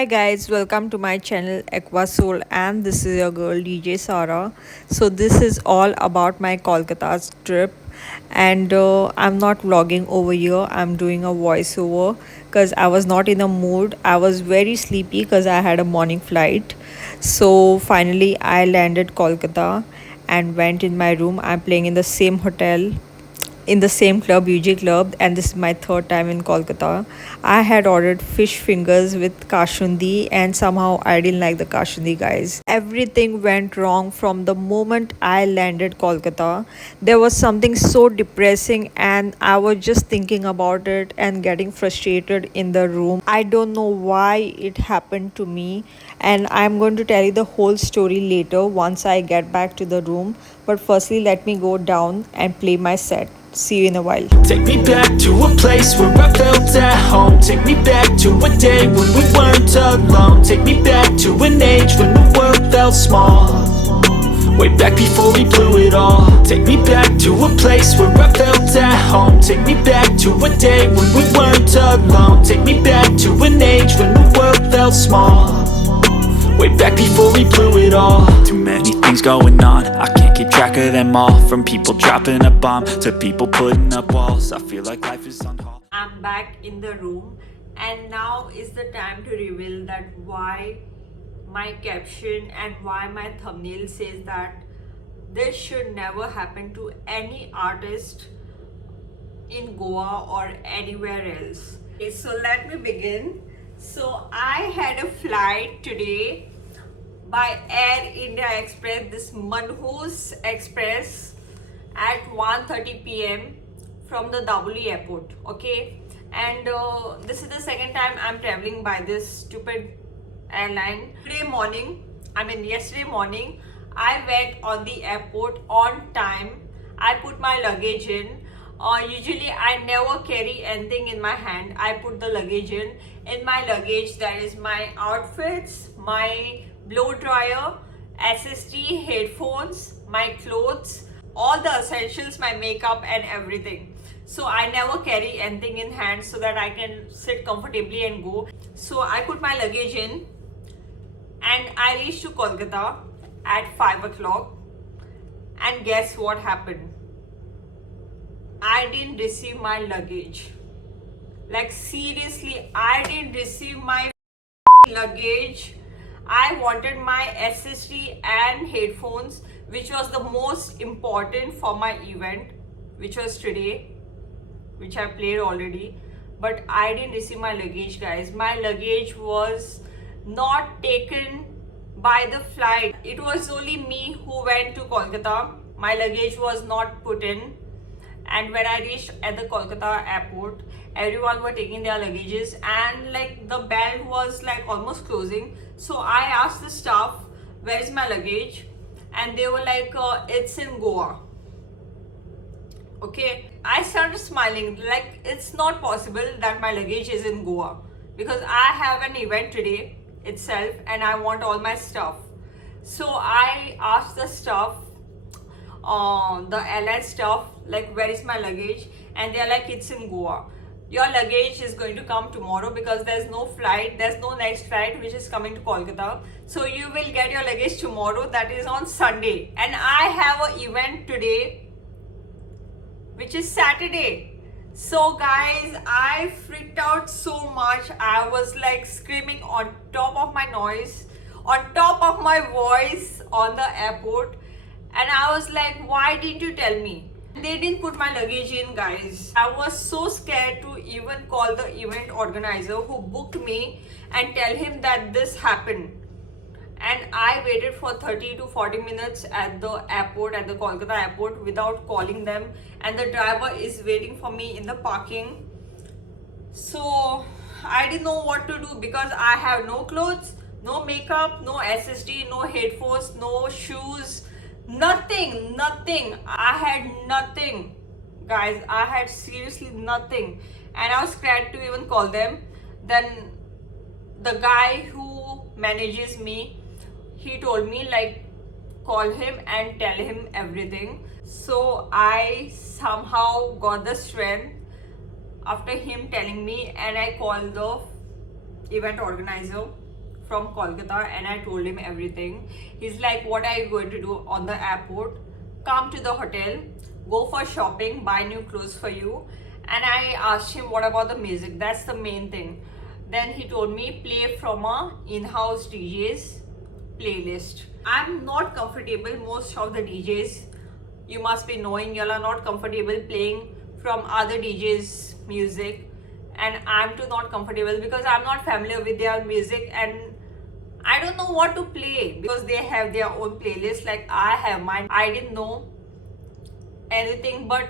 Hi guys, welcome to my channel Aqua Soul, and this is your girl DJ Sara. So this is all about my Kolkata's trip, and I'm not vlogging over here. I'm doing a voiceover because I was not in the mood. I was very sleepy because I had a morning flight. So finally I landed Kolkata and went in my room. I'm playing in the same hotel, in the same club, UG Club, and this is my third time in Kolkata. I had ordered fish fingers with kashundi, and somehow I didn't like the kashundi, guys. Everything went wrong from the moment I landed Kolkata. There was something so depressing, and I was just thinking about it and getting frustrated in the room. I don't know why it happened to me, and I'm going to tell you the whole story later once I get back to the room. But firstly, let me go down and play my set. See you in a while. Take me back to a place where I felt at home. Take me back to a day when we weren't alone. Take me back to an age when the world felt small. Way back before we blew it all. Take me back to a place where I felt at home. Take me back to a day when we weren't alone. Take me back to an age when the world felt small. Way back before we blew it all. Too many things going on, I can't keep track of them all. From people dropping a bomb to people putting up walls. I feel like life is on hold. I'm back in the room, and now is the time to reveal that why my caption and why my thumbnail says that this should never happen to any artist in Goa or anywhere else. Okay, so let me begin. So I had a flight today by Air India Express, this Manhoos Express, at 1:30 p.m. from the Dabuli airport. Okay, and this is the second time I'm traveling by this stupid airline. Yesterday morning, I went on the airport on time. I put my luggage in. Usually I never carry anything in my hand. I put the luggage in. In my luggage there is my outfits, my blow dryer, SSD, headphones, my clothes, all the essentials, my makeup and everything. So I never carry anything in hand so that I can sit comfortably and go. So I put my luggage in and I reached to Kolkata at 5 o'clock, and guess what happened? I didn't receive my luggage. Like seriously, I didn't receive my luggage. I wanted my SSD and headphones, which was the most important for my event, which was today, which I played already. But I didn't receive my luggage, guys. My luggage was not taken by the flight. It was only me who went to Kolkata. My luggage was not put in, and when I reached at the Kolkata airport, everyone were taking their luggages, and like the bell was like almost closing. So I asked the staff, where is my luggage? And they were like, it's in Goa. Okay, I started smiling, like it's not possible that my luggage is in Goa, because I have an event today itself and I want all my stuff. So I asked the staff, the airline staff, like where is my luggage, and they're like, it's in Goa. Your luggage is going to come tomorrow because there's no flight, there's no next flight which is coming to Kolkata. So you will get your luggage tomorrow, that is on Sunday. And I have an event today which is Saturday. So guys, I freaked out so much. I was like screaming on top of my noise, on top of my voice on the airport. And I was like, why didn't you tell me? They didn't put my luggage in, guys. I was so scared to even call the event organizer who booked me and tell him that this happened. And I waited for 30 to 40 minutes at the airport, at the Kolkata airport, without calling them. And the driver is waiting for me in the parking. So I didn't know what to do because I have no clothes, no makeup, no SSD, no headphones, no shoes. Nothing. I had nothing, guys. I had seriously nothing, and I was scared to even call them. Then the guy who manages me, he told me like, call him and tell him everything. So I somehow got the strength after him telling me, and I called the event organizer from Kolkata, and I told him everything. He's like, what are you going to do on the airport? Come to the hotel, go for shopping, buy new clothes for you. And I asked him, what about the music? That's the main thing. Then he told me, play from a in-house DJ's playlist. I'm not comfortable. Most of the DJs, you must be knowing, y'all are not comfortable playing from other DJs music, and I'm too not comfortable because I'm not familiar with their music and I don't know what to play, because they have their own playlist like I have mine. I didn't know anything, but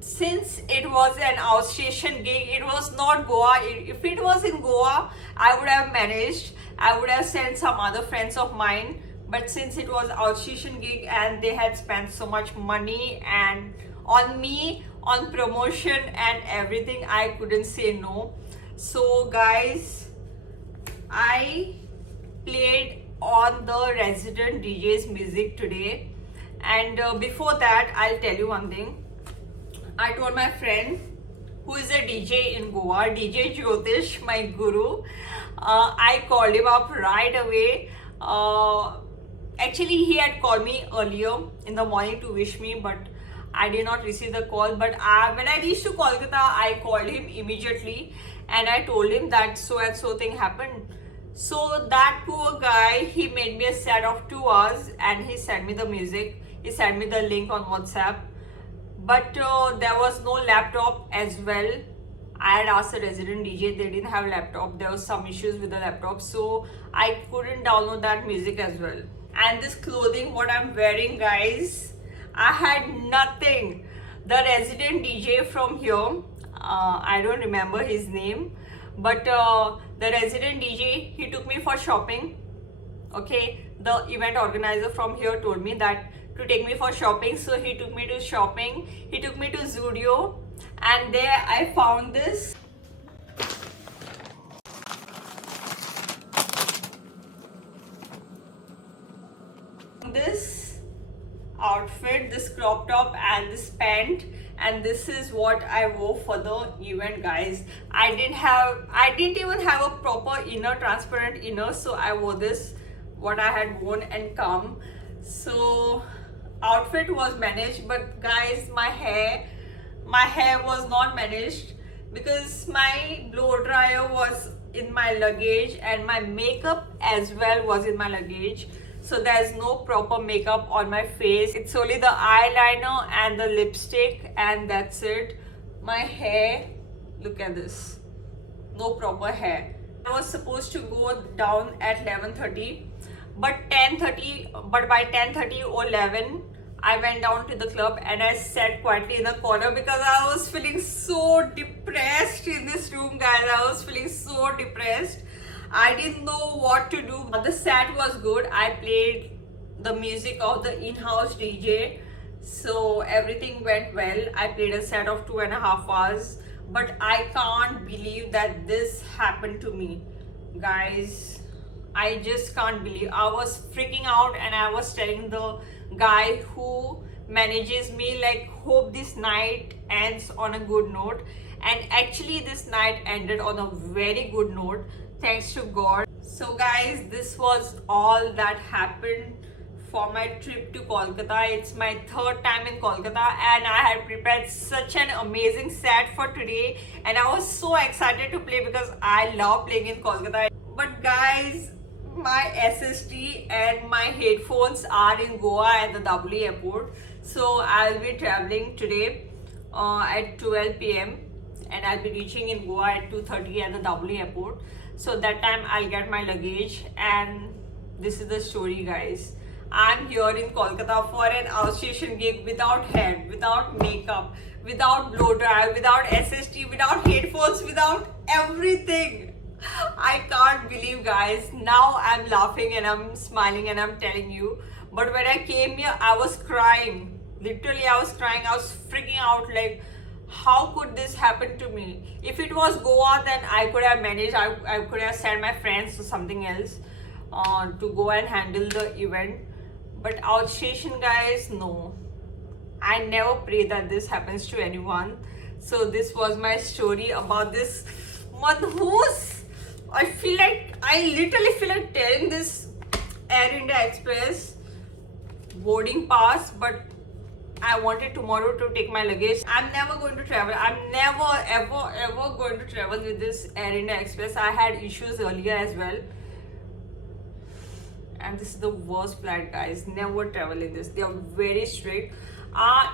since it was an outstation gig, it was not Goa. If it was in Goa, I would have managed. I would have sent some other friends of mine. But since it was outstation gig and they had spent so much money and on me, on promotion and everything, I couldn't say no. So guys, I played on the resident DJ's music today. And before that, I'll tell you one thing. I told my friend who is a DJ in Goa, DJ Jyotish, my guru. I called him up right away. Actually, he had called me earlier in the morning to wish me, but I did not receive the call. But when I reached to Kolkata, I called him immediately and I told him that so and so thing happened. So that poor guy, he made me a set of 2 hours and he sent me the music. He sent me the link on WhatsApp. But there was no laptop as well. I had asked the resident DJ, they didn't have laptop. There was some issues with the laptop, so I couldn't download that music as well. And this clothing, what I'm wearing, guys, I had nothing. The resident DJ from here, I don't remember his name, but the resident DJ, he took me for shopping. Okay, the event organizer from here told me that to take me for shopping, so he took me to shopping. He took me to Zudio, and there I found this. This outfit, this crop top and this pant, and this is what I wore for the event, guys. I didn't even have a proper inner, transparent inner, so I wore this, what I had worn and come. So outfit was managed, but guys, my hair was not managed because my blow dryer was in my luggage and my makeup as well was in my luggage. So there's no proper makeup on my face. It's only the eyeliner and the lipstick, and that's it. My hair, look at this, no proper hair. I was supposed to go down at 11:30, but by 10:30 or 11, I went down to the club and I sat quietly in a corner because I was feeling so depressed in this room, guys. I was feeling so depressed. I didn't know what to do. The set was good. I played the music of the in-house DJ, so everything went well. I played a set of 2.5 hours, but I can't believe that this happened to me, guys. I just can't believe. I was freaking out and I was telling the guy who manages me, like, hope this night ends on a good note. And actually this night ended on a very good note, thanks to God. So guys, this was all that happened for my trip to Kolkata. It's my 3rd time in Kolkata and I had prepared such an amazing set for today, and I was so excited to play because I love playing in Kolkata. But guys, my SSD and my headphones are in Goa at the Doubly airport. So I'll be traveling today at 12 p.m. and I'll be reaching in Goa at 2:30 at the Doubly airport. So that time I'll get my luggage, and this is the story, guys. I'm here in Kolkata for an outstation gig without hair, without makeup, without blow dryer, without SSD, without headphones, without everything. I can't believe, guys. Now I'm laughing and I'm smiling and I'm telling you. But when I came here, I was crying. Literally, I was crying. I was freaking out, like, how could this happen to me? If it was Goa, then I could have managed. I could have sent my friends to something else to go and handle the event. But outstation, guys, no. I never pray that this happens to anyone. So this was my story about this manhoos. I literally feel like tearing this Air India Express boarding pass, but I wanted tomorrow to take my luggage. I'm never going to travel. I'm never ever going to travel with this Air India Express. I had issues earlier as well. And this is the worst flight, guys. Never travel in this. They are very strict.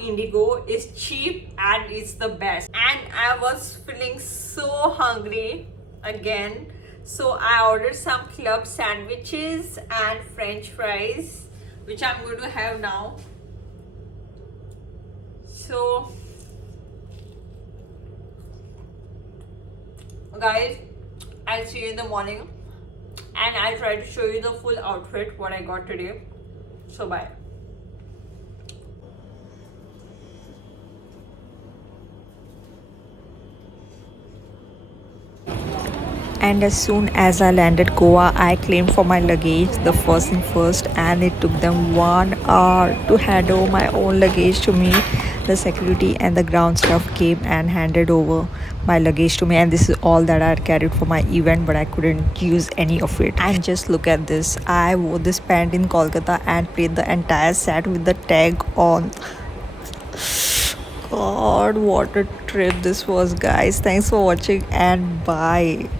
Indigo is cheap and it's the best. And I was feeling so hungry again. So I ordered some club sandwiches and French fries, which I'm going to have now. So guys, I'll see you in the morning and I'll try to show you the full outfit what I got today. So bye. And as soon as I landed Goa, I claimed for my luggage the first thing first, and it took them 1 hour to hand over my own luggage to me. The security and the ground staff came and handed over my luggage to me, and this is all that I had carried for my event, but I couldn't use any of it. And just look at this, I wore this pant in Kolkata and played the entire set with the tag on. God, what a trip this was, guys. Thanks for watching and bye.